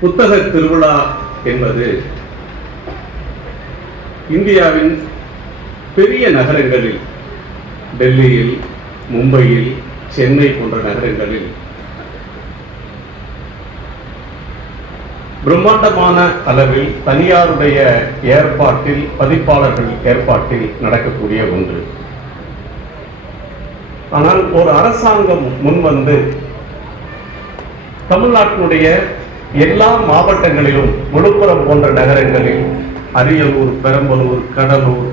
புத்தக திருவிழா என்பது இந்தியாவின் பெரிய நகரங்களில் டெல்லியில் மும்பையில் சென்னை போன்ற நகரங்களில் பிரம்மாண்டமான அளவில் தனியாருடைய ஏற்பாட்டில் பதிப்பாளர்கள் ஏற்பாட்டில் நடக்கக்கூடிய ஒன்று. ஆனால் ஒரு அரசாங்கம் முன்வந்து தமிழ்நாட்டினுடைய எல்லா மாவட்டங்களிலும் விழுப்புரம் போன்ற நகரங்களில் அரியலூர் பெரம்பலூர் கடலூர்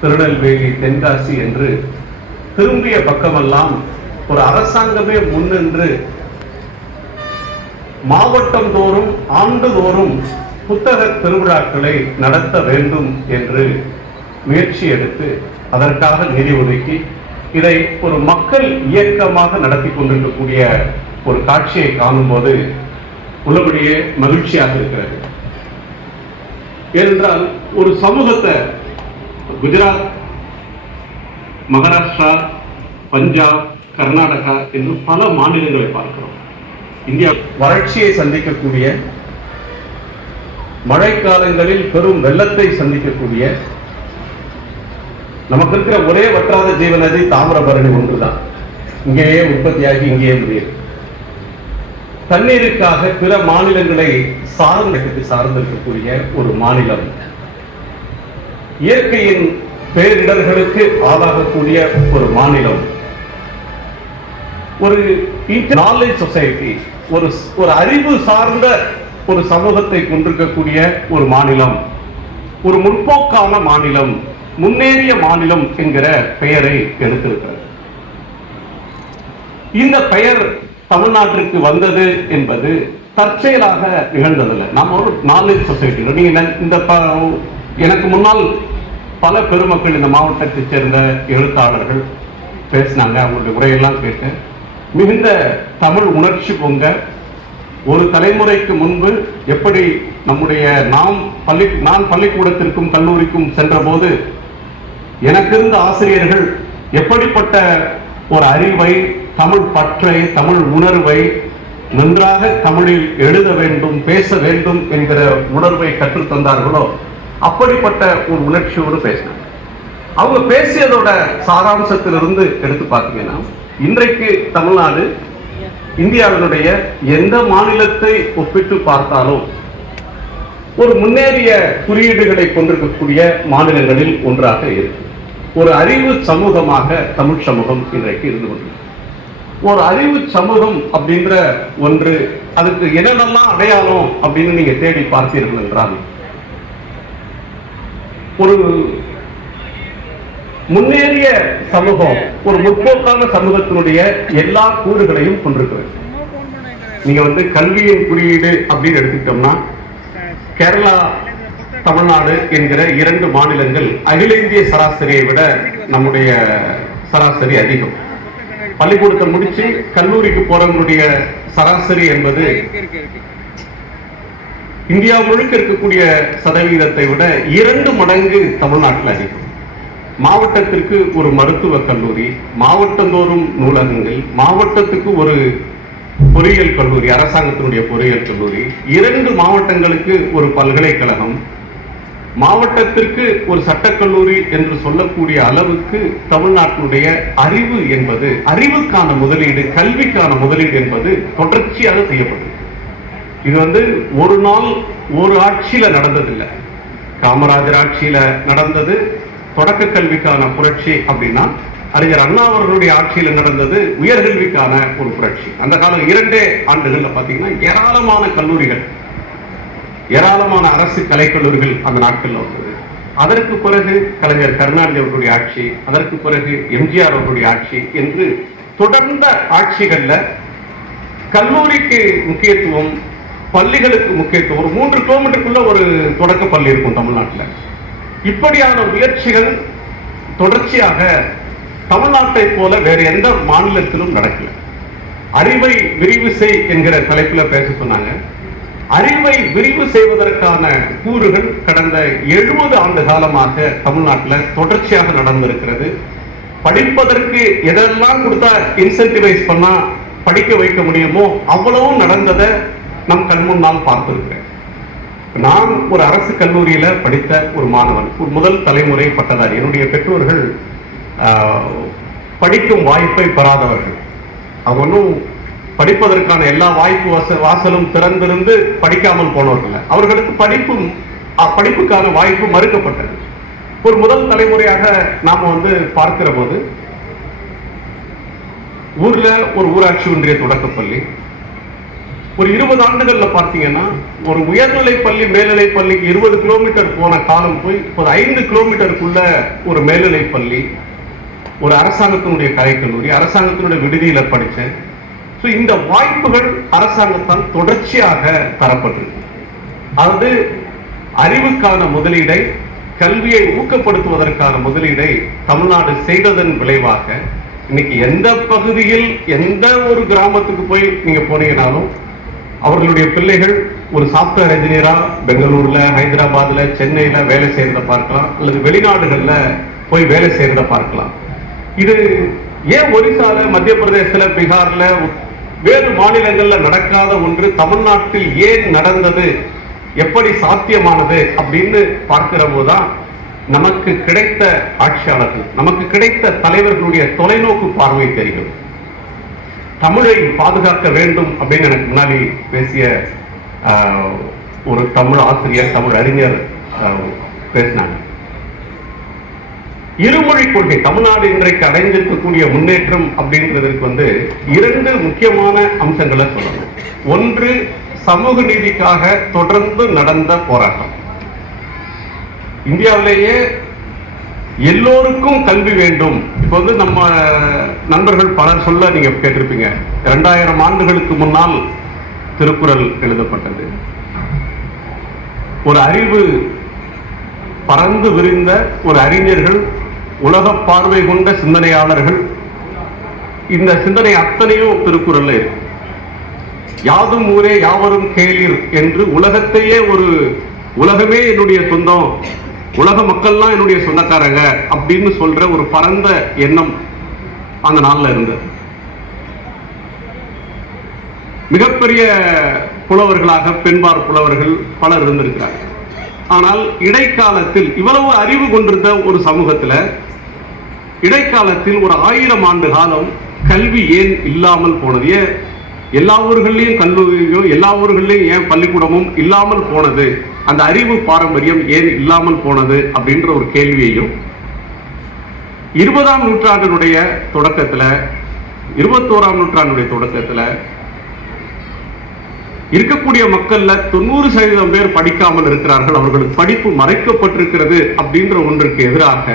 திருநெல்வேலி தென்காசி என்று திரும்பிய பக்கமெல்லாம் ஒரு அரசாங்கமே முன்னின்று மாவட்டம் தோறும் ஆண்டுதோறும் புத்தக திருவிழாக்களை நடத்த வேண்டும் என்று முயற்சி எடுத்து அதற்காக நிதி ஒதுக்கி இதை ஒரு மக்கள் இயக்கமாக நடத்தி கொண்டிருக்கக்கூடிய ஒரு காட்சியை காணும்போது உள்ளபடியே மகிழ்ச்சியாக இருக்கிறது ஏனென்றால் ஒரு சமூகத்தை குஜராத் மகாராஷ்டிரா பஞ்சாப் கர்நாடகா என்று பல மாநிலங்களை பார்க்கிறோம். இந்தியா வறட்சியை சந்திக்கக்கூடிய மழைக்காலங்களில் பெரும் வெள்ளத்தை சந்திக்கக்கூடிய நமக்கு இருக்கிற ஒரே வற்றாத ஜீவநதி தாமிரபரணி ஒன்றுதான். இங்கேயே உற்பத்தியாகி இங்கேயே முடியும். தண்ணீருக்காக பிற மாநிலங்களை சார்ந்து சார்ந்திருக்கக்கூடிய ஒரு மாநிலம். இயற்கையின் பேரிடர்களுக்கு ஆளாகக்கூடிய ஒரு மாநிலம். ஒரு நாலேஜ் சொசைட்டி ஒரு ஒரு அறிவு சார்ந்த ஒரு சமூகத்தை கொண்டிருக்கக்கூடிய ஒரு மாநிலம். ஒரு முற்போக்கான மாநிலம் முன்னேறிய மாநிலம் என்கிற பெயரை எடுத்திருக்கிறது இந்த பெயர் தமிழ்நாட்டிற்கு வந்தது என்பது தற்செயலாக நிகழ்ந்ததில்லை. நம்ம ஒரு நாலேஜ் சொசைட்டி நீங்கள் இந்த- எனக்கு முன்னால் பல பெருமக்கள் இந்த மாவட்டத்தைச் சேர்ந்த எழுத்தாளர்கள் பேசினாங்க. அவங்களுடைய உரையெல்லாம் கேட்டேன். மிகுந்த தமிழ் உணர்ச்சி பொங்க ஒரு தலைமுறைக்கு முன்பு எப்படி நம்முடைய நாம் பள்ளி நான் பள்ளிக்கூடத்திற்கும் கல்லூரிக்கும் சென்றபோது எனக்கு இருந்த ஆசிரியர்கள் எப்படிப்பட்ட ஒரு அறிவை தமிழ் பற்றை தமிழ் உணர்வை நன்றாக தமிழில் எழுத வேண்டும் பேச வேண்டும் என்கிற உணர்வை கற்றுத் தந்தார்களோ அப்படிப்பட்ட ஒரு உணர்ச்சியோடு பேசினாங்க. அவங்க பேசியதோட சாராம்சத்திலிருந்து எடுத்து பார்த்தீங்கன்னா இன்றைக்கு தமிழ்நாடு இந்தியாவினுடைய எந்த மாநிலத்தை ஒப்பிட்டு பார்த்தாலும் ஒரு முன்னேறிய குறியீடுகளை கொண்டிருக்கக்கூடிய மாநிலங்களில் ஒன்றாக இருக்கு. ஒரு அறிவு சமூகமாக தமிழ் சமூகம் இன்றைக்கு இருந்து கொண்டிருக்கு ஒரு அறிவு சமூகம் அப்படின்ற ஒன்று அதுக்கு என்னென்னலாம் அடையாளம் அப்படின்னு நீங்க தேடி பார்த்தீர்கள் என்றால் ஒரு முன்னேறிய சமூகம் ஒரு முற்போக்கான சமூகத்தினுடைய எல்லா கூறுகளையும் கொண்டிருக்கிறது. நீங்க வந்து கல்வியின் குறியீடு அப்படின்னு எடுத்துக்கிட்டோம்னா கேரளா தமிழ்நாடு என்கிற இரண்டு மாநிலங்கள் அகில இந்திய சராசரியை விட நம்முடைய சராசரி அதிகம். பள்ளிக்கூடத்தை முடிச்சு கல்லூரிக்கு போறவங்களுடைய சராசரி என்பது இந்தியா முழுக்க இருக்கக்கூடிய சதவீதத்தை விட இரண்டு மடங்கு தமிழ்நாட்டில் அதிகம். மாவட்டத்திற்கு ஒரு மருத்துவக் கல்லூரி மாவட்டந்தோறும் நூலகங்கள் மாவட்டத்துக்கு ஒரு பொறியியல் கல்லூரி அரசாங்கத்தினுடைய பொறியியல் கல்லூரி இரண்டு மாவட்டங்களுக்கு ஒரு பல்கலைக்கழகம் மாவட்டத்திற்கு ஒரு சட்டக்கல்லூரி என்று சொல்லக்கூடிய அளவுக்கு தமிழ்நாட்டினுடைய அறிவு என்பது அறிவுக்கான முதலீடு கல்விக்கான முதலீடு என்பது தொடர்ச்சியாக செய்யப்பட்டது இது வந்து ஒரு நாள் ஒரு ஆட்சியில நடந்ததில்லை. காமராஜர் ஆட்சியில நடந்தது தொடக்க கல்விக்கான புரட்சி அப்படின்னா அறிஞர் அண்ணா அவர்களுடைய ஆட்சியில நடந்தது உயர்கல்விக்கான ஒரு புரட்சி. அந்த காலம் இரண்டே ஆண்டுகள்ல பாத்தீங்கன்னா ஏராளமான கல்லூரிகள் ஏராளமான அரசு கலைக்கல்லூரிகள் அந்த நாட்கள்ல வந்தது. அதற்கு பிறகு கலைஞர் கருணாநிதி அவர்களுடைய ஆட்சி அதற்கு பிறகு எம்ஜிஆர் அவர்களுடைய ஆட்சி என்று தொடர்ந்த ஆட்சிகள்ல கல்லூரிக்கு முக்கியத்துவம் பள்ளிகளுக்கு முக்கியத்துவம் ஒரு மூன்று கிலோமீட்டருக்குள்ள ஒரு தொடக்க பள்ளி இருக்கும் தமிழ்நாட்டில். இப்படியான முயற்சிகள் தொடர்ச்சியாக தமிழ்நாட்டை போல வேறு எந்த மாநிலத்திலும் நடக்கல. அறிவை விரிவு செய் என்கிற தலைப்புல பேச சொன்னாங்க. அறிவை விரிவு செய்வதற்கான கூறுகள் கடந்த எழுபது ஆண்டு காலமாக தமிழ்நாட்டில் தொடர்ச்சியாக நடந்திருக்கிறது. படிப்பதற்கு எதெல்லாம் கொடுத்தா இன்சென்டிவைஸ் பண்ணா படிக்க வைக்க முடியுமோ அவ்வளவும் நடந்ததை நம் கண் முன்னால் பார்த்திருக்கிறேன். நான் ஒரு அரசு கல்லூரியில் படித்த ஒரு மாணவன் ஒரு முதல் தலைமுறை பட்டதாரி. என்னுடைய பெற்றோர்கள் படிக்கும் வாய்ப்பை பெறாதவர்கள். அவங்க ஒன்றும் படிப்பதற்கான எல்லா வாய்ப்பு வாச வாசலும் திறந்திருந்து படிக்காமல் போனவர்கள் அவர்களுக்கு படிப்பும் படிப்புக்கான வாய்ப்பு மறுக்கப்பட்டது. ஒரு முதல் தலைமுறையாக நாம வந்து பார்க்கிற போது ஊர்ல ஒரு ஊராட்சி ஒன்றிய தொடக்கப்பள்ளி ஒரு இருபது ஆண்டுகள்ல பார்த்தீங்கன்னா ஒரு உயர்நிலை பள்ளி மேல்நிலை பள்ளிக்கு இருபது கிலோமீட்டர் போன காலம் போய் ஒரு ஐந்து கிலோமீட்டருக்குள்ள ஒரு மேல்நிலை பள்ளி ஒரு அரசாங்கத்தினுடைய கலைக்கல்லூரி அரசாங்கத்தினுடைய விடுதியில படிச்சேன் ஸோ இந்த வாய்ப்புகள் அரசாங்கத்தால் தொடர்ச்சியாக தரப்பட்டிருக்கு. அதாவது அறிவுக்கான முதலீடை கல்வியை ஊக்கப்படுத்துவதற்கான முதலீடை தமிழ்நாடு செய்ததன் விளைவாக இன்னைக்கு எந்த பகுதியில் எந்த ஒரு கிராமத்துக்கு போய் நீங்க போனீங்கனாலும் அவர்களுடைய பிள்ளைகள் ஒரு சாஃப்ட்வேர் இன்ஜினியரா பெங்களூர்ல ஹைதராபாத்ல சென்னையில வேலை செய்யறத பார்க்கலாம் அல்லது வெளிநாடுகள்ல போய் வேலை செய்யறத பார்க்கலாம். இது ஏன் ஒரிசால மத்திய பிரதேசத்துல பீகார்ல வேறு மாநிலங்கள்ல நடக்காத ஒன்று தமிழ்நாட்டில் ஏன் நடந்தது? எப்படி சாத்தியமானது? அப்படின்னு பார்க்கிற போதுதான் நமக்கு கிடைத்த ஆட்சியாளர்கள் நமக்கு கிடைத்த தலைவர்களுடைய தொலைநோக்கு பார்வை தெரியும் தமிழை பாதுகாக்க வேண்டும் அப்படின்னு எனக்கு முன்னாடி பேசிய ஆஹ், ஒரு தமிழ் ஆசிரியர் தமிழ் அறிஞர் ஆஹ், பேசினாங்க. இருமொழி கொள்கை தமிழ்நாடு இன்றைக்கு அடைந்திருக்கக்கூடிய முன்னேற்றம் அப்படின்றதற்கு வந்து இரண்டு முக்கியமான அம்சங்களை சொல்லணும். ஒன்று சமூக நீதிக்காக தொடர்ந்து நடந்த போராட்டம். இந்தியாவிலேயே எல்லோருக்கும் கல்வி வேண்டும். இப்போ வந்து நம்ம நண்பர்கள் பலர் சொல்ல நீங்க கேட்டிருப்பீங்க இரண்டாயிரம் ஆண்டுகளுக்கு முன்னால் திருக்குறள் எழுதப்பட்டது. ஒரு அறிவு பறந்து விரிந்த ஒரு அறிஞர்கள் உலக பார்வை கொண்ட சிந்தனையாளர்கள். இந்த சிந்தனை அத்தனையும் திருக்குறள்ல இருக்கு யாதும் ஊரே யாவரும் கேளீர் என்று உலகத்தையே ஒரு உலகமே என்னுடைய சொந்தம் உலக மக்கள்லாம் என்னுடைய சொந்தக்காரங்க அப்படின்னு சொல்ற ஒரு பரந்த எண்ணம் அந்த நாளில் இருந்தது. மிகப்பெரிய புலவர்களாக பெண்பார் புலவர்கள் பலர் இருந்திருக்கிறார்கள். ஆனால் இடைக்காலத்தில் இவ்வளவு அறிவு கொண்டிருந்த ஒரு சமூகத்தில் இடைக்காலத்தில் ஒரு ஆயிரம் ஆண்டு காலம் கல்வி ஏன் இல்லாமல் போனது? ஏன் எல்லா ஊர்கள்லையும் கல்லூரியும் எல்லா ஊர்கள்லையும் ஏன் பள்ளிக்கூடமும் இல்லாமல் போனது? அந்த அறிவு பாரம்பரியம் ஏன் இல்லாமல் போனது அப்படின்ற ஒரு கேள்வியையும் இருபதாம் நூற்றாண்டினுடைய தொடக்கத்துல இருபத்தோராம் நூற்றாண்டுடைய தொடக்கத்துல இருக்கக்கூடிய மக்கள்ல தொண்ணூறு சதவீதம் பேர் படிக்காமல் இருக்கிறார்கள். அவர்களுக்கு படிப்பு மறைக்கப்பட்டிருக்கிறது அப்படின்ற ஒன்றுக்கு எதிராக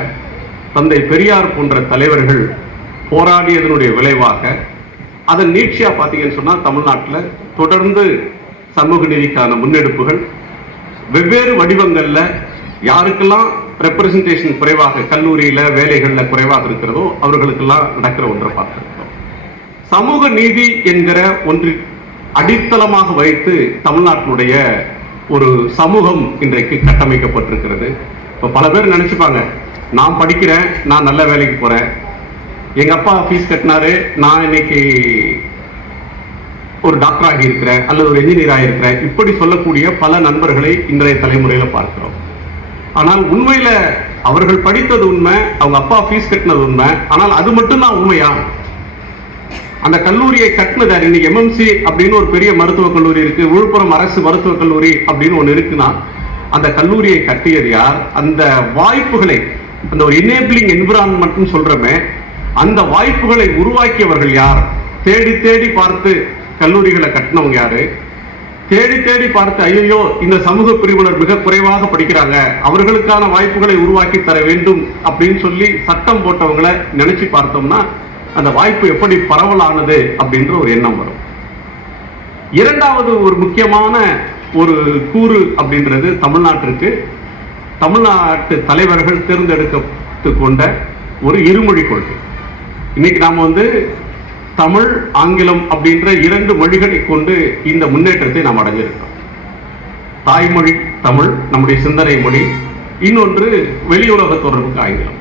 தந்தை பெரியார் போன்ற தலைவர்கள் போராடியதனுடைய விளைவாக அதன் நீட்சியாக பார்த்தீங்கன்னு சொன்னால் தமிழ்நாட்டில் தொடர்ந்து சமூக நீதிக்கான முன்னெடுப்புகள் வெவ்வேறு வடிவங்களில் யாருக்கெல்லாம் ரெப்ரசன்டேஷன் குறைவாக கல்லூரியில் வேலைகளில் குறைவாக இருக்கிறதோ அவர்களுக்கெல்லாம் நடக்கிற ஒன்றை பார்த்துருக்கோம் சமூக நீதி என்கிற ஒன்று அடித்தளமாக வைத்து தமிழ்நாட்டினுடைய ஒரு சமூகம் இன்றைக்கு கட்டமைக்கப்பட்டிருக்கிறது. இப்போ பல பேர் நினச்சிப்பாங்க நான் படிக்கிறேன் நான் நல்ல வேலைக்கு போகிறேன் எங்கள் அப்பா ஃபீஸ் கட்டினாரு நான் இன்னைக்கு ஒரு டாக்டர் இருக்கிறேன் அல்லது ஒரு என்ஜினியர் ஆகியிருக்கிறேன். இப்படி சொல்லக்கூடிய பல நண்பர்களை இன்றைய தலைமுறையில் பார்க்கிறோம். ஆனால் உண்மையில் அவர்கள் படித்தது உண்மை அவங்க அப்பா ஃபீஸ் கட்டினது உண்மை. ஆனால் அது மட்டும்தான் உண்மையா? அந்த கல்லூரியை கட்டினது இன்னைக்கு எம்எம்சி அப்படின்னு ஒரு பெரிய மருத்துவக் கல்லூரி இருக்கு விழுப்புரம் அரசு மருத்துவக் கல்லூரி அப்படின்னு ஒன்று இருக்குன்னா அந்த கல்லூரியை கட்டியது யார்? அந்த வாய்ப்புகளை அந்த ஒரு எனேபிளிங் என்விரான்மெண்ட் சொல்றமே அந்த வாய்ப்புகளை உருவாக்கியவர்கள் யார்? தேடி தேடி பார்த்து கல்லூரிகளை கட்டினவங்க யாரு? தேடி தேடி பார்த்து ஐயோ இந்த சமூக பிரிவினர் மிக குறைவாக படிக்கிறாங்க அவர்களுக்கான வாய்ப்புகளை உருவாக்கி தர வேண்டும் அப்படின்னு சொல்லி சட்டம் போட்டவங்களை நினைச்சு பார்த்தோம்னா அந்த வாய்ப்பு எப்படி பரவலானது அப்படின்ற ஒரு எண்ணம் வரும். இரண்டாவது ஒரு முக்கியமான ஒரு கூறு அப்படின்றது தமிழ்நாட்டிற்கு. தமிழ்நாட்டு தலைவர்கள் தேர்ந்தெடுக்கப்பட்டு கொண்ட ஒரு இருமொழி கொள்கை. இன்னைக்கு நாம் வந்து தமிழ் ஆங்கிலம் அப்படின்ற இரண்டு மொழிகளை கொண்டு இந்த முன்னேற்றத்தை நாம் அடைஞ்சிருக்கோம். தாய்மொழி தமிழ் நம்முடைய சிந்தனை மொழி இன்னொன்று வெளியுலக தொடர்புக்கு ஆங்கிலம்.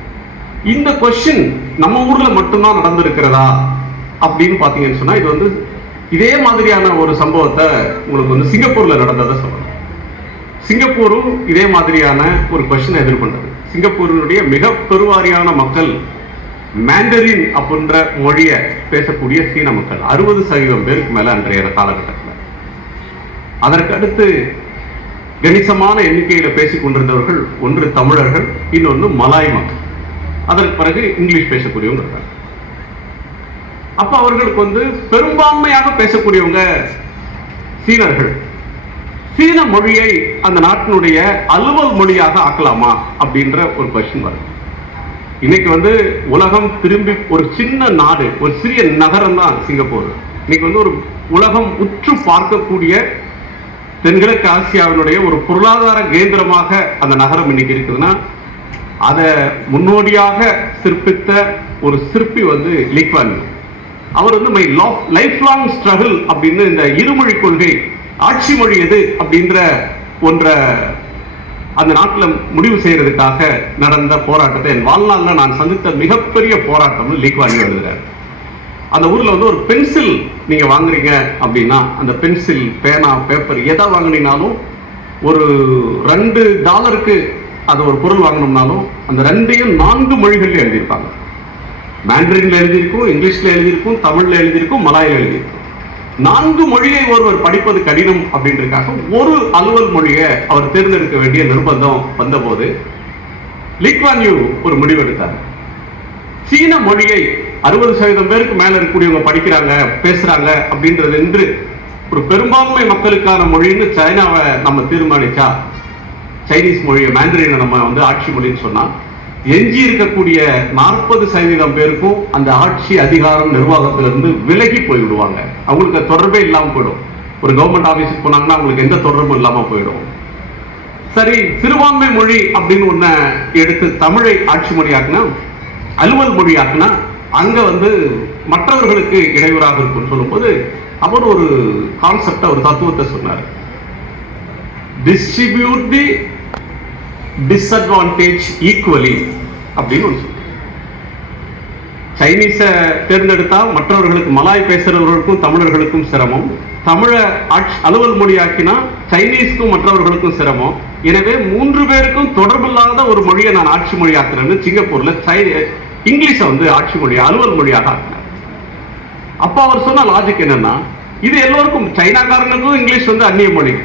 இந்த கொஸ்டின் நம்ம ஊர்ல மட்டும்தான் நடந்திருக்கிறதா அப்படின்னு பாத்தீங்கன்னு சொன்னா இது வந்து இதே மாதிரியான ஒரு சம்பவத்தை உங்களுக்கு வந்து சிங்கப்பூர்ல நடந்ததை சொல்லலாம் சிங்கப்பூரும் இதே மாதிரியான ஒரு கொஷனை எதிர்கொண்டது. சிங்கப்பூரினுடைய மிக பெருவாரியான மக்கள் மேண்டரின் அப்படின்ற மொழியை பேசக்கூடிய சீன மக்கள் அறுபது சதவீதம் பேருக்கு மேலே அன்றைய காலகட்டத்தில். அதற்கு அடுத்து கணிசமான எண்ணிக்கையில் பேசிக் கொண்டிருந்தவர்கள் ஒன்று தமிழர்கள் இன்னொன்று மலாய் மக்கள். அதற்கு பிறகு இங்கிலீஷ் பேசக்கூடியவங்க இருக்காங்க. அப்போ அவர்களுக்கு வந்து பெரும்பான்மையாக பேசக்கூடியவங்க சீனர்கள். சீன மொழியை அந்த நாட்டினுடைய அலுவல் மொழியாக ஆக்கலாமா அப்படின்ற ஒரு கொஸ்டின் வரும் இன்னைக்கு வந்து உலகம் திரும்பி ஒரு சின்ன நாடு ஒரு சிறிய நகரம் தான் சிங்கப்பூர். இன்னைக்கு வந்து ஒரு உலகம் உற்று பார்க்கக்கூடிய தென்கிழக்கு ஆசியாவினுடைய ஒரு பொருளாதார கேந்திரமாக அந்த நகரம் இன்னைக்கு இருக்குதுன்னா அதை முன்னோடியாக சிற்பித்த ஒரு சிற்பி வந்து லீக்வான். அவர் வந்து மை லைஃப் லாங் ஸ்ட்ரகிள் அப்படின்னு இந்த இருமொழி கொள்கை ஆட்சி மொழி எது அப்படின்ற ஒன்ற அந்த நாட்டில் முடிவு செய்யறதுக்காக நடந்த போராட்டத்தை என் வாழ்நாளில் நான் சந்தித்த மிகப்பெரிய போராட்டம்னு லீக்வானி எழுதுறாரு. அந்த ஊரில் வந்து ஒரு பென்சில் நீங்கள் வாங்குறீங்க அப்படின்னா அந்த பென்சில் பேனா பேப்பர் எதை வாங்கினீங்கனாலும் ஒரு ரெண்டு டாலருக்கு அது ஒரு பொருள் வாங்கினோம்னாலும் அந்த ரெண்டையும் நான்கு மொழிகளில் எழுதியிருப்பாங்க. மேண்ட்ரின்ல எழுதியிருக்கும் இங்கிலீஷில் எழுதியிருக்கும் தமிழில் எழுதியிருக்கும் மலாயில் எழுதியிருக்கும். நான்கு மொழியை ஒருவர் படிப்பது கடினம் அப்படின்றதுக்காக ஒரு அலுவல் மொழியை அவர் தேர்ந்தெடுக்க வேண்டிய நிர்பந்தம் வந்தபோது லீக்வான் யூ ஒரு முடிவெடுத்தார். சீன மொழியை அறுபது சதவீதம் பேருக்கு மேல இருக்கக்கூடியவங்க படிக்கிறாங்க பேசுறாங்க அப்படின்றது என்று ஒரு பெரும்பான்மை மக்களுக்கான மொழின்னு சைனாவை நம்ம தீர்மானிச்சா சைனீஸ் மொழியை மேண்டரினை நம்ம வந்து ஆட்சி மொழின்னு சொன்னா எஞ்சி இருக்கக்கூடிய நாற்பது சதவீதம் பேருக்கும் அந்த ஆட்சி அதிகாரம் நிர்வாகத்திலிருந்து விலகி போய் விடுவாங்க அவங்களுக்கு தொடர்பே இல்லாமல் போயிடும். ஒரு கவர்மெண்ட் ஆஃபீஸுக்கு போனாங்கன்னா அவங்களுக்கு எந்த தொடர்பும் இல்லாமல் போயிடும். சரி சிறுபான்மை மொழி அப்படின்னு ஒன்ன எடுத்து தமிழை ஆட்சி மொழியாக்குனா அலுவல் மொழியாக்குனா அங்க வந்து மற்றவர்களுக்கு இடையூறாக இருக்கும்னு சொல்லும்போது அவர் ஒரு கான்செப்ட ஒரு தத்துவத்தை சொன்னார். டிஸ்ட்ரிபியூட் தி டிஸ்அட்வான்டேஜ் ஈக்குவலி அப்படின்னு ஒன்று சைனீஸை தேர்ந்தெடுத்தால் மற்றவர்களுக்கு மலாய் பேசுகிறவர்களுக்கும் தமிழர்களுக்கும் சிரமம். தமிழை ஆட்சி அலுவல் மொழியாக்கினா சைனீஸ்க்கும் மற்றவர்களுக்கும் சிரமம். எனவே மூன்று பேருக்கும் தொடர்பில்லாத ஒரு மொழியை நான் ஆட்சி மொழியாக்குறேன்னு சிங்கப்பூரில் சை இங்கிலீஷை வந்து ஆட்சி மொழி அலுவல் மொழியாக ஆக்கினார் அப்போ அவர் சொன்ன லாஜிக் என்னன்னா இது எல்லோருக்கும் சைனாக்காரனுக்கும் இங்கிலீஷ் வந்து அந்நிய மொழி.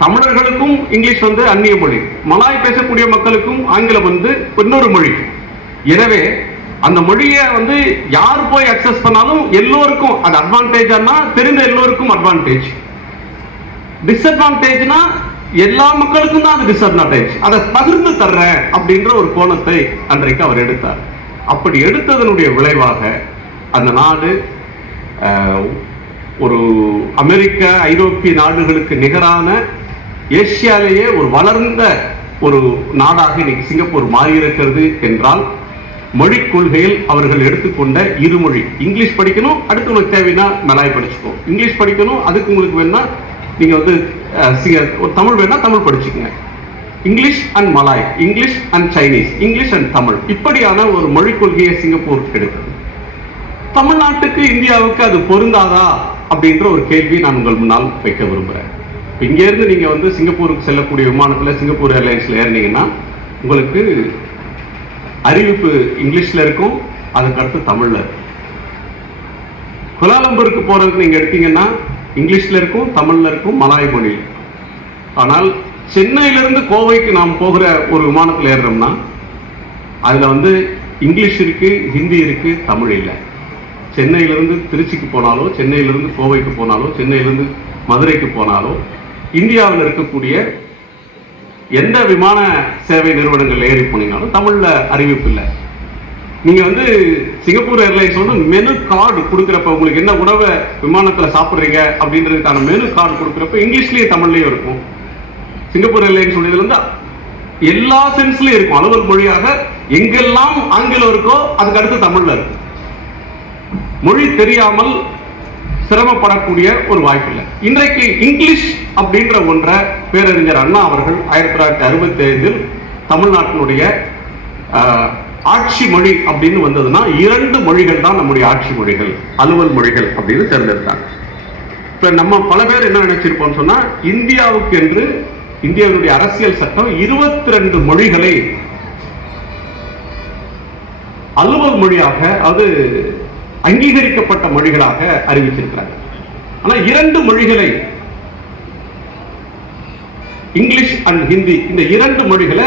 தமிழர்களுக்கும் இங்கிலீஷ் வந்து அந்நிய மொழி. மலாய் பேசக்கூடிய மக்களுக்கும் ஆங்கிலம் வந்து இன்னொரு மொழி. எனவே அந்த மொழியை வந்து யார் போய் அக்சஸ் பண்ணாலும் எல்லோருக்கும் அது அட்வான்டேஜ்னா தெரிந்த எல்லோருக்கும் அட்வான்டேஜ் டிஸ்அட்வான்டேஜ்னா எல்லா மக்களுக்கும் தான் அது டிஸ்அட்வான்டேஜ் அதை பகிர்ந்து தர்றேன் அப்படின்ற ஒரு கோணத்தை அன்றைக்கு அவர் எடுத்தார். அப்படி எடுத்ததனுடைய விளைவாக அந்த நாடு ஒரு அமெரிக்க ஐரோப்பிய நாடுகளுக்கு நிகரான ஏசியாலேயே ஒரு வளர்ந்த ஒரு நாடாக இன்னைக்கு சிங்கப்பூர் மாறியிருக்கிறது என்றால் மொழி கொள்கையில் அவர்கள் எடுத்துக்கொண்ட இருமொழி. இங்கிலீஷ் படிக்கணும் அடுத்து உங்களுக்கு தேவைன்னா மலாய் படிச்சுக்கோ. இங்கிலீஷ் படிக்கணும் அதுக்கு உங்களுக்கு வேணா நீங்கள் வந்து ஒரு தமிழ் வேணா Tamil படிச்சுக்கங்க. English and Malay English and Chinese English and Tamil. இப்படியான ஒரு மொழிக் கொள்கையை சிங்கப்பூர் எடுத்தது தமிழ்நாட்டுக்கு இந்தியாவுக்கு அது பொருந்தாதா அப்படின்ற ஒரு கேள்வி நான் உங்கள் முன்னால் வைக்க விரும்புகிறேன் இப்போ இங்கேருந்து நீங்கள் வந்து சிங்கப்பூருக்கு செல்லக்கூடிய விமானத்தில் சிங்கப்பூர் ஏர்லைன்ஸில் ஏறினீங்கன்னா உங்களுக்கு அறிவிப்பு இங்கிலீஷில் இருக்கும் அதுக்கடுத்து தமிழில் இருக்கும். குலாலம்பூருக்கு போகிறதுக்கு நீங்கள் எடுத்தீங்கன்னா இங்கிலீஷில் இருக்கும் தமிழில் இருக்கும் மலாய் மொழியில் ஆனால் சென்னையிலிருந்து கோவைக்கு நாம் போகிற ஒரு விமானத்தில் ஏறுறோம்னா அதில் வந்து இங்கிலீஷ் இருக்குது ஹிந்தி இருக்குது தமிழ் இல்லை. சென்னையிலிருந்து திருச்சிக்கு போனாலோ சென்னையிலேருந்து கோவைக்கு போனாலோ சென்னையிலேருந்து மதுரைக்கு போனாலோ இந்தியாவில் இருக்கக்கூடிய எந்த விமான சேவை நிறுவனங்கள் ஏறி போனீங்கனாலும் தமிழில் அறிவிப்பு இல்லை. நீங்கள் வந்து சிங்கப்பூர் ஏர்லைன்ஸ் வந்து மெனு கார்டு கொடுக்குறப்ப உங்களுக்கு என்ன உணவை விமானத்தில் சாப்பிட்றீங்க அப்படின்றதுக்கான மெனு கார்டு கொடுக்குறப்ப இங்கிலீஷ்லேயும் தமிழ்லையும் இருக்கும். சிங்கப்பூர் ஏர்லைன்ஸ் உடையதுல எல்லா சென்ஸ்லையும் இருக்கும். அலுவல் மொழியாக எங்கெல்லாம் ஆங்கிலம் இருக்கோ அதுக்கு அடுத்து தமிழில் இருக்கும். மொழி தெரியாமல் சிரமப்படக்கூடிய ஒரு வாய்ப்பு இல்லை. இன்றைக்கு இங்கிலீஷ் அப்படின்ற ஒன்றை பேரறிஞர் அண்ணா அவர்கள் ஆயிரத்தி தொள்ளாயிரத்தி அறுபத்தி ஐந்தில் தமிழ்நாட்டினுடைய ஆஹ், ஆட்சி மொழி அப்படின்னு வந்ததுன்னா இரண்டு மொழிகள் தான் நம்முடைய ஆட்சி மொழிகள் அலுவல் மொழிகள் அப்படின்னு தேர்ந்தெடுத்தாங்க. இப்போ நம்ம பல பேர் என்ன நினைச்சிருப்போம் சொன்னா இந்தியாவுக்கு என்று இந்தியாவுடைய அரசியல் சட்டம் இருபத்தி ரெண்டு மொழிகளை அலுவல் மொழியாக அது அங்கீகரிக்கப்பட்ட மொழிகளாக அறிவிச்சிருக்கிறாங்க ஆனா இரண்டு மொழிகளை இங்கிலீஷ் அண்ட் ஹிந்தி இந்த இரண்டு மொழிகளை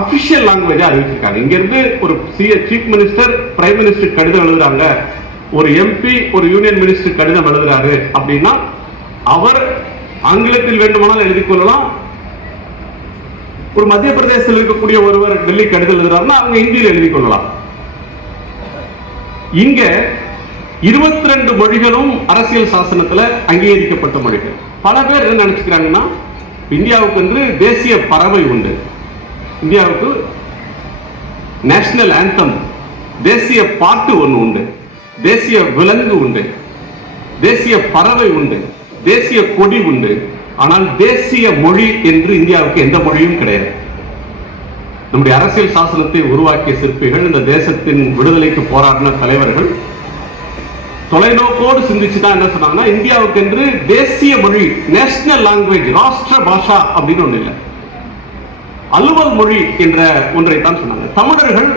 அபிஷியல் லாங்குவேஜா அறிவிச்சிருக்காங்க இங்க இருந்து ஒரு சீஃப் மினிஸ்டர் பிரைம் மினிஸ்டர் கடிதம் எழுதுறாங்க. ஒரு எம்பி ஒரு யூனியன் மினிஸ்டர் கடிதம் எழுதுறாரு. அப்படின்னா அவர் ஆங்கிலத்தில் வேண்டுமானால் எழுதி கொள்ளலாம். ஒரு மத்திய பிரதேசத்தில் இருக்கக்கூடிய ஒருவர் டெல்லி கடிதம் எழுதுறாருன்னா அவங்க இந்தியில் எழுதி கொள்ளலாம். இங்க இருபத்தி ரெண்டு மொழிகளும் அரசியல் சாசனத்துல அங்கீகரிக்கப்பட்ட மொழிகள். பல பேர் என்ன நினைச்சுக்கிறாங்கன்னா இந்தியாவுக்கு வந்து தேசிய பறவை உண்டு. இந்தியாவுக்கு நேஷனல் ஆந்தம் தேசிய பாட்டு ஒன்று உண்டு. தேசிய விலங்கு உண்டு. தேசிய பறவை உண்டு. தேசிய கொடி உண்டு. ஆனால் தேசிய மொழி என்று இந்தியாவுக்கு எந்த மொழியும் கிடையாது. நம்முடைய அரசியல் சாசனத்தை உருவாக்கிய சிற்பிகள் இந்த தேசத்தின் விடுதலைக்கு போராடின தலைவர்கள். தொலைநோக்கோடு சிந்திச்சு தான் என்ன சொன்னாங்கன்னா இந்தியாவுக்கு என்று தேசிய மொழி நேஷனல் லாங்குவேஜ் ராஷ்டிர பாஷா அப்படின்னு ஒண்ணு இல்லை. அலுவல் மொழி என்ற ஒன்றை தான் சொன்னாங்க. தமிழர்கள்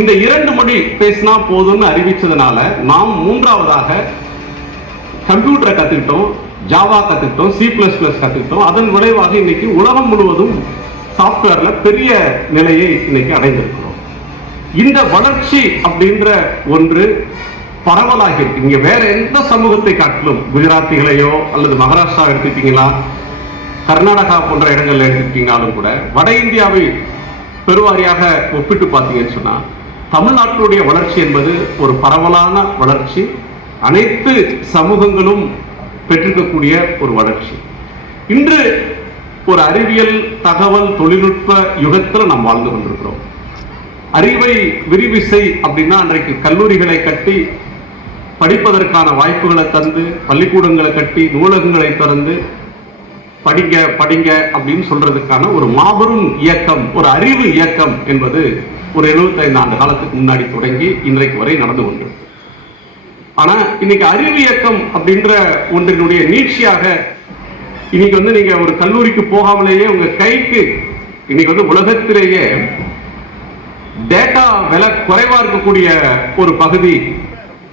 இந்த இரண்டு மொழி பேசினா போதும்னு அறிவிச்சதுனால நாம் மூன்றாவதாக கம்ப்யூட்டரை கத்துக்கிட்டோம் ஜாவா கத்துக்கிட்டோம் சி பிளஸ் பிளஸ் கத்துக்கிட்டோம். அதன் விளைவாக இன்னைக்கு உலகம் முழுவதும் சாஃப்ட்வேர்ல பெரிய நிலையை இன்னைக்கு அடைந்திருக்கிறோம். இந்த வளர்ச்சி அப்படின்ற ஒன்று பரவலாகி இருக்கு. இங்க வேற எந்த சமூகத்தை காட்டிலும் குஜராத்திகளையோ அல்லது மகாராஷ்டிரா எடுத்துக்கிட்டீங்களா கர்நாடகா போன்ற இடங்கள்ல எடுத்துக்கிட்டாலும் கூட வட இந்தியாவை பெருவாரியாக ஒப்பிட்டு பார்த்தீங்கன்னு சொன்னா தமிழ்நாட்டினுடைய வளர்ச்சி என்பது ஒரு பரவலான வளர்ச்சி. அனைத்து சமூகங்களும் பெற்றிருக்கக்கூடிய ஒரு வளர்ச்சி. இன்று ஒரு அறிவியல் தகவல் தொழில்நுட்ப யுகத்தில் நாம் வாழ்ந்து கொண்டிருக்கிறோம். அறிவை விரிவிசை அப்படின்னா அன்றைக்கு கல்லூரிகளை கட்டி படிப்பதற்கான வாய்ப்புகளை தந்து பள்ளிக்கூடங்களை கட்டி நூலகங்களை திறந்து படிங்க படிங்க அப்படின்னு சொல்றதுக்கான ஒரு மாபெரும் இயக்கம் ஒரு அறிவு இயக்கம் என்பது ஒரு 75 ஆண்டு காலத்துக்கு முன்னாடி தொடங்கி இன்றைக்கு வரை நடந்து கொண்டு ஆனால் இன்னைக்கு அறிவு இயக்கம் அப்படின்ற ஒன்றினுடைய நீட்சியாக இன்னைக்கு வந்து நீங்க ஒரு கல்லூரிக்கு போகாமலேயே உங்க கைக்கு இன்னைக்கு வந்து உலகத்திலேயே டேட்டா விலை குறைவா இருக்கக்கூடிய ஒரு பகுதி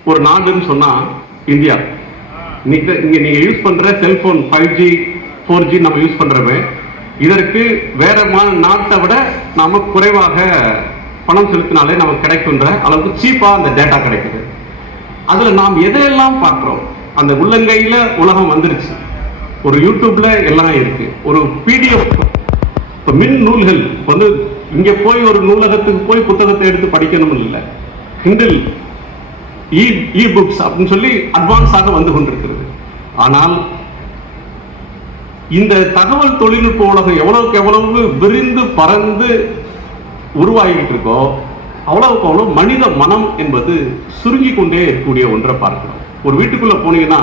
ஒரு நாடுன்னு சொன்னா இந்தியா. இன்னைக்கு இங்க நீங்க யூஸ் பண்ற cellphone five G four G நம்ம யூஸ் பண்றோமே இதற்கு வேற மா- நாட்டை விட நாம குறைவாக பணம் செலுத்தினாலே நமக்கு கிடைக்குன்ற அளவுக்கு சீப்பா அந்த டேட்டா கிடைக்குது. அதுல நாம் எதையெல்லாம் பார்க்கிறோம்? அந்த உள்ளங்கையில உலகம் வந்துருச்சு. ஒரு யூடியூப்ல எல்லாம் இருக்கு. ஒரு பிடிஎஃப் இப்ப மின் நூல்கள் வந்து இங்க போய் ஒரு நூலகத்துக்கு போய் புத்தகத்தை எடுத்து படிக்கணும் இல்லை. Kindle e e, e books அப்படின்னு சொல்லி அட்வான்ஸாக வந்து கொண்டிருக்கிறது. ஆனால் இந்த தகவல் தொழில்நுட்ப உலகம் எவ்வளவுக்கு எவ்வளவு விரிந்து பறந்து உருவாகிட்டு இருக்கோ அவ்வளவுக்கு அவ்வளவு மனித மனம் என்பது சுருங்கி கொண்டே இருக்கக்கூடிய ஒன்றை பார்க்கிறோம். ஒரு வீட்டுக்குள்ள போனீங்கன்னா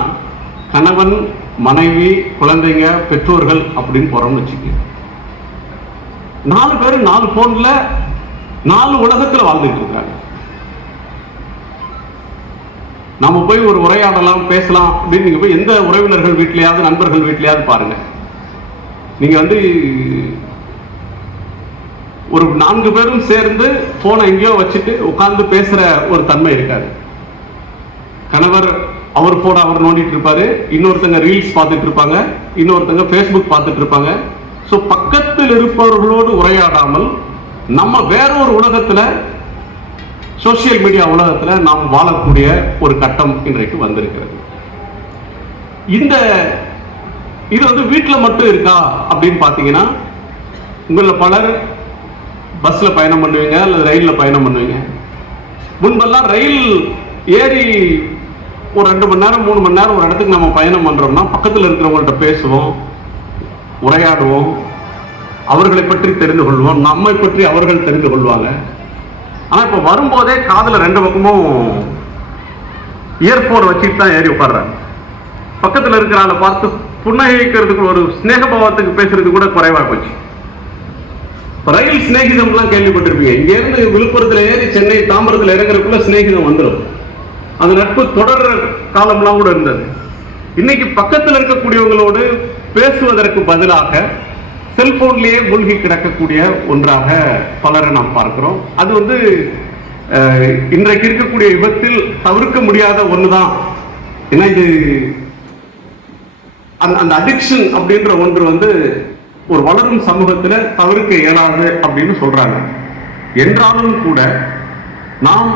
கணவன் மனைவி குழந்தைங்க பெற்றோர்கள் அப்படின்னு போறோம்னு வச்சுக்கோங்க. நாலு பேர் நாலு போன்ல நாலு உலகத்துல வாழ்ந்துட்டு இருக்காங்க. நாம போய் ஒரு உரையாடலாம் பேசலாம் அப்படின்னு நீங்க போய் எந்த உறவினர்கள் வீட்லயாவது நண்பர்கள் வீட்லயாவது பாருங்க. நீங்க வந்து ஒரு நான்கு பேரும் சேர்ந்து போனை எங்கேயோ வச்சுட்டு உட்கார்ந்து பேசுற ஒரு தன்மை இருக்காது. கணவர் அவர் போட அவர் நோண்டிட்டு இருப்பாரு. இன்னொருத்தங்க ரீல்ஸ் பார்த்துட்டு இருப்பாங்க. இன்னொருத்தங்க ஃபேஸ்புக் பார்த்துட்டு இருப்பாங்க. ஸோ பக்கத்தில் இருப்பவர்களோடு உரையாடாமல் நம்ம வேற ஒரு உலகத்தில் சோசியல் மீடியா உலகத்தில் நாம் வாழக்கூடிய ஒரு கட்டம் இன்றைக்கு வந்திருக்கிறது. இந்த இது வந்து வீட்டில் மட்டும் இருக்கா அப்படின்னு பார்த்தீங்கன்னா உங்களில் பலர் பஸ்ஸில் பயணம் பண்ணுவீங்க அல்லது ரயிலில் பயணம் பண்ணுவீங்க. முன்பெல்லாம் ரயில் ஏறி ஒரு ரெண்டு மணி நேரம் மூணு மணி நேரம் ஒரு இடத்துக்கு நம்ம பயணம் பண்றோம்னா பக்கத்தில் இருக்கிறவங்கள்ட்ட பேசுவோம் உரையாடுவோம். அவர்களை பற்றி தெரிந்து கொள்வோம். நம்மை பற்றி அவர்கள் தெரிந்து கொள்வாங்க. ஆனா இப்ப வரும்போதே காதில் ரெண்டு பக்கமும் இயர்போன் வச்சுட்டு தான் ஏறி உட்காடுறாங்க பக்கத்தில் இருக்கிற ஆளை பார்த்து புன்னகைக்கிறதுக்கு ஒரு ஸ்நேகபாவத்துக்கு பேசுறது கூட குறைவா போச்சு. ரயில் சிநேகிதம்லாம் கேள்விப்பட்டிருப்பீங்க. இங்கேருந்து விழுப்புரத்தில் ஏறி சென்னை தாம்பரத்தில் இறங்குறதுக்குள்ள சிநேகிதம் வந்துடும் அந்த நட்பு தொடர்ற காலம்லாம் கூட இருந்தது. இன்னைக்கு பக்கத்தில் இருக்கக்கூடியவங்களோடு பேசுவதற்கு பதிலாக செல்போன்லேயே மூழ்கி கிடக்கக்கூடிய ஒன்றாக பலரை நாம் பார்க்கிறோம். அது வந்து இன்றைக்கு இருக்கக்கூடிய விபத்தில் தவிர்க்க முடியாத ஒன்று தான் ஏன்னா இது அந்த அந்த அடிக்ஷன் அப்படின்ற ஒன்று வந்து ஒரு வளரும் சமூகத்தில் தவிர்க்க இயலாது அப்படின்னு சொல்றாங்க. என்றாலும் கூட நாம்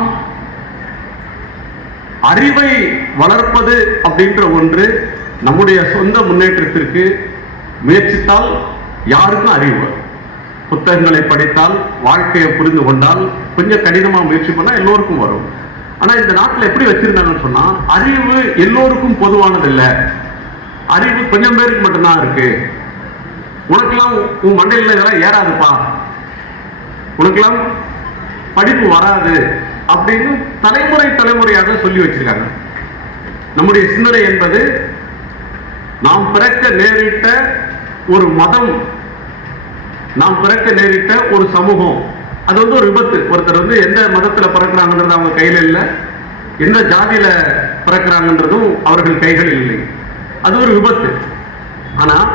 அறிவை வளர்ப்பது அப்படின்ற ஒன்று நம்முடைய சொந்த முன்னேற்றத்திற்கு முயற்சித்தால் யாருக்கும் அறிவு. வரும். புத்தகங்களை படித்தால் வாழ்க்கையை புரிந்து கொண்டால் கொஞ்சம் கடினமாக முயற்சி பண்ணால் எல்லோருக்கும் வரும். ஆனால் இந்த நாட்டில் எப்படி வச்சிருந்தாங்கன்னு சொன்னால் அறிவு எல்லோருக்கும் பொதுவானதில்லை. அறிவு கொஞ்சம் பேருக்கு மட்டும்தான் இருக்கு. உனக்கெல்லாம் உன் மண்டையில் இதெல்லாம் ஏறாதுப்பா. உனக்கெல்லாம் படிப்பு வராது. அப்படின்னு தலைமுறை தலைமுறையாக சொல்லி வச்சிருக்காங்க. நம்முடைய சிந்தனை என்பது நாம் பிறக்க நேரிட்ட ஒரு மதம் நாம் பிறக்க நேரிட்ட ஒரு சமூகம். அது வந்து ஒரு விபத்து. ஒருத்தர் வந்து எந்த மதத்துல பிறக்கிறாங்கன்றது அவங்க கையில இல்லை. எந்த ஜாதியில பிறக்கிறாங்கன்றதும் அவர்கள் கைகளில் இல்லை. அது ஒரு விபத்து. ஆனா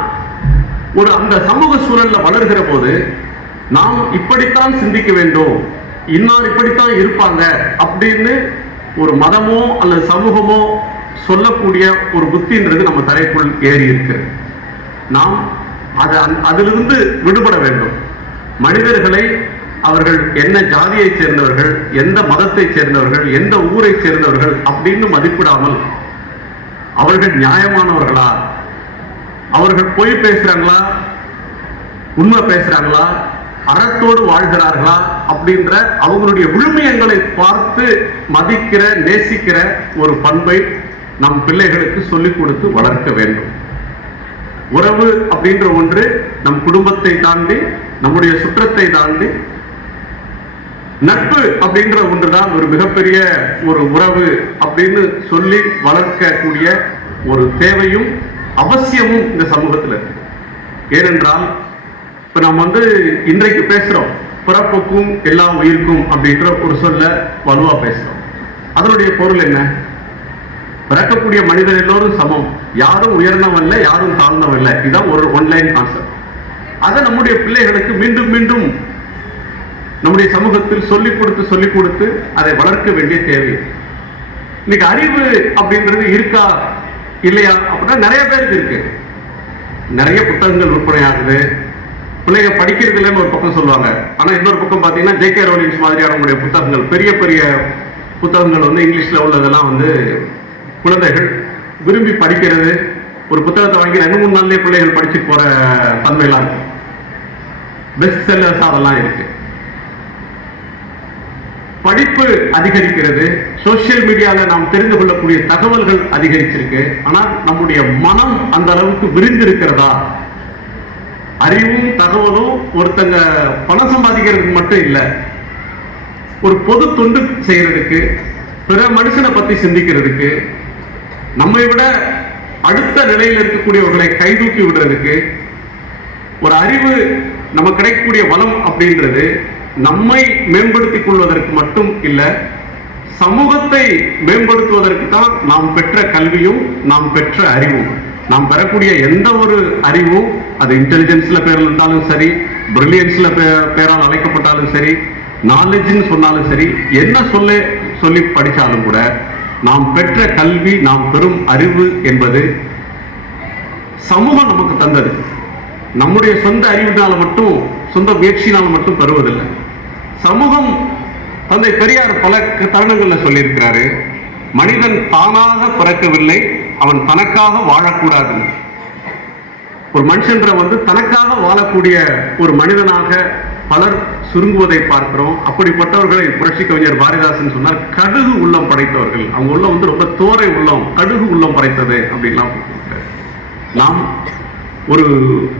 ஒரு அந்த சமூக சூழல்ல வளர்கிற போது நாம் இப்படித்தான் சிந்திக்க வேண்டும். இன்னார் இப்படித்தான் இருப்பாங்க அப்படின்னு ஒரு மதமோ அல்லது சமூகமோ சொல்லக்கூடிய ஒரு புத்தின்றது நம்ம தலைக்குள் ஏறி இருக்கு. நாம் அது அதிலிருந்து விடுபட வேண்டும். மனிதர்களை அவர்கள் என்ன ஜாதியைச் சேர்ந்தவர்கள் எந்த மதத்தைச் சேர்ந்தவர்கள் எந்த ஊரை சேர்ந்தவர்கள் அப்படின்னு மதிப்பிடாமல் அவர்கள் நியாயமானவர்களா? அவர்கள் பொய் பேசுறாங்களா? உண்மை பேசுறாங்களா? அறத்தோடு வாழ்கிறார்களா அப்படின்ற அவங்களுடைய விழுமியங்களை பார்த்து மதிக்கிற நேசிக்கிற ஒரு பண்பை நம் பிள்ளைகளுக்கு சொல்லிக் கொடுத்து வளர்க்க வேண்டும். உறவு அப்படின்ற ஒன்று நம் குடும்பத்தை தாண்டி நம்முடைய சுற்றத்தை தாண்டி நட்பு அப்படின்ற ஒன்றுதான் ஒரு மிகப்பெரிய ஒரு உறவு அப்படின்னு சொல்லி வளர்க்கக்கூடிய ஒரு தேவையும் அவசியமும் இந்த சமூகத்தில் இருக்கு. ஏனென்றால் இப்ப நம்ம வந்து இன்றைக்கு பேசுறோம். பிறப்புக்கும் எல்லா உயிருக்கும் அப்படின்ற ஒரு சொல்ல வலுவா பேசுறோம். அதனுடைய பொருள் என்ன? பிறக்கக்கூடிய மனிதர் எல்லோரும் சமம். யாரும் உயர்ந்தவன் இல்லை யாரும் தாழ்ந்தவன் இல்லை. இதுதான் ஒரு ஒன்லைன் கான்செப்ட் அதை நம்முடைய பிள்ளைகளுக்கு மீண்டும் மீண்டும் நம்முடைய சமூகத்தில் சொல்லிக் கொடுத்து சொல்லிக் கொடுத்து அதை வளர்க்க வேண்டிய தேவை. இன்னைக்கு அறிவு அப்படின்றது இருக்கா இல்லையா? அப்படின்னா நிறைய பேருக்கு இருக்கு. நிறைய புத்தகங்கள் விற்பனை ஆகுது பிள்ளைங்க படிக்கிறது இல்லைன்னு ஒரு பக்கம் சொல்லுவாங்க. ஆனா இன்னொரு பக்கம் பாத்தீங்கன்னா ஜே கே ரோலிங்ஸ் மாதிரியானவங்களுடைய புத்தகங்கள் பெரிய பெரிய புத்தகங்கள் வந்து இங்கிலீஷ்ல உள்ளதெல்லாம் வந்து குழந்தைகள் விரும்பி படிக்கிறது. ஒரு புத்தகத்தை வாங்கி ரெண்டு மூணு நாள்லயே பிள்ளைகள் படிச்சு போற தன்மையெல்லாம் இருக்கு. பெஸ்ட் செல்லர்ஸ் அதெல்லாம் இருக்கு. படிப்பு அதிகரிக்கிறது. சோசியல் மீடியால நாம் தெரிந்து கொள்ளக்கூடிய தகவல்கள் அதிகரிச்சிருக்கு. ஆனால் நம்முடைய மனம் அந்த அளவுக்கு விரிந்திருக்கிறதா? அறிவும் தகவலும் ஒருத்தங்க பணம் சம்பாதிக்கிறதுக்கு மட்டும் இல்லை ஒரு பொது தொண்டு செய்யறதுக்கு பிற மனுஷனை பத்தி சிந்திக்கிறதுக்கு நம்மை விட அடுத்த நிலையில் இருக்கக்கூடியவர்களை கைதூக்கி விடுறதுக்கு ஒரு அறிவு நமக்கு கிடைக்கக்கூடிய வளம் அப்படின்றது நம்மை மேம்படுத்திக் கொள்வதற்கு மட்டும் இல்லை சமூகத்தை மேம்படுத்துவதற்கு தான் நாம் பெற்ற கல்வியும் நாம் பெற்ற அறிவும். நாம் பெறக்கூடிய எந்த ஒரு அறிவும் அது இன்டெலிஜென்ஸ்ல பேர் இருந்தாலும் சரி பிரில்லியன்ஸ்ல பேரால் அழைக்கப்பட்டாலும் சரி நாலேஜ்னு சொன்னாலும் சரி என்ன சொல்ல சொல்லி படித்தாலும் கூட நாம் பெற்ற கல்வி நாம் பெறும் அறிவு என்பது சமூகம் நமக்கு தந்தது. நம்முடைய சொந்த அறிவினால் மட்டும் சொந்த முயற்சினால் மட்டும் பெறுவதில்லை. சமூகம் தந்தை பெரியார் பல தருணங்களில் சொல்லியிருக்கிறாரு மனிதன் தானாக பிறக்கவில்லை அவன் தனக்காக வாழக்கூடாது. ஒரு மனுஷன்ற வந்து தனக்காக வாழக்கூடிய ஒரு மனிதனாக பலர் சுருங்குவதை பார்க்கிறோம். அப்படிப்பட்டவர்களை புரட்சி கவிஞர் பாரதிதாசன் சொன்னார் கடுகு உள்ளம் படைத்தவர்கள். அவங்க உள்ள வந்து ரொம்ப தோரை உள்ளம் கடுகு உள்ளம் படைத்தது அப்படின்லாம் நாம் ஒரு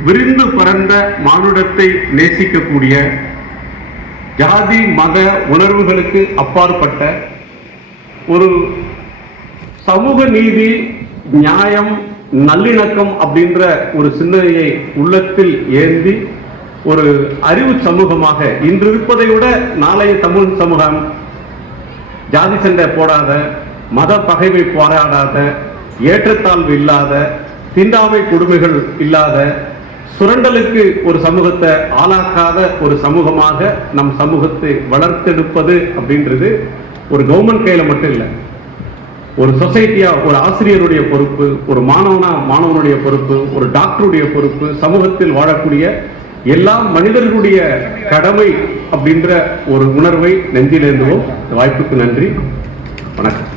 விரிந்து பறந்த மானுடத்தை நேசிக்கக்கூடிய ஜாதி மத உணர்வுகளுக்கு அப்பாற்பட்ட ஒரு சமூக நீதி நியாயம் நல்லிணக்கம் அப்படின்ற ஒரு சிந்தனையை உள்ளத்தில் ஏந்தி ஒரு அறிவு சமூகமாக இன்று இருப்பதை விட நாளைய தமிழ் சமூகம் ஜாதி சண்டை போடாத மத பகைமை போராடாத ஏற்றத்தாழ்வு இல்லாத தீண்டாமை கொடுமைகள் இல்லாத சுரண்டலுக்கு ஒரு சமூகத்தை ஆளாக்காத ஒரு சமூகமாக நம் சமூகத்தை வளர்த்தெடுப்பது அப்படின்றது ஒரு கவர்மெண்ட் கையில் மட்டும் இல்லை. ஒரு சொசைட்டியா ஒரு ஆசிரியருடைய பொறுப்பு ஒரு மாணவனா மாணவனுடைய பொறுப்பு ஒரு டாக்டருடைய பொறுப்பு சமூகத்தில் வாழக்கூடிய எல்லா மனிதர்களுடைய கடமை அப்படின்ற ஒரு உணர்வை நெஞ்சிலேந்துவோம் வாய்ப்புக்கு நன்றி. வணக்கம்.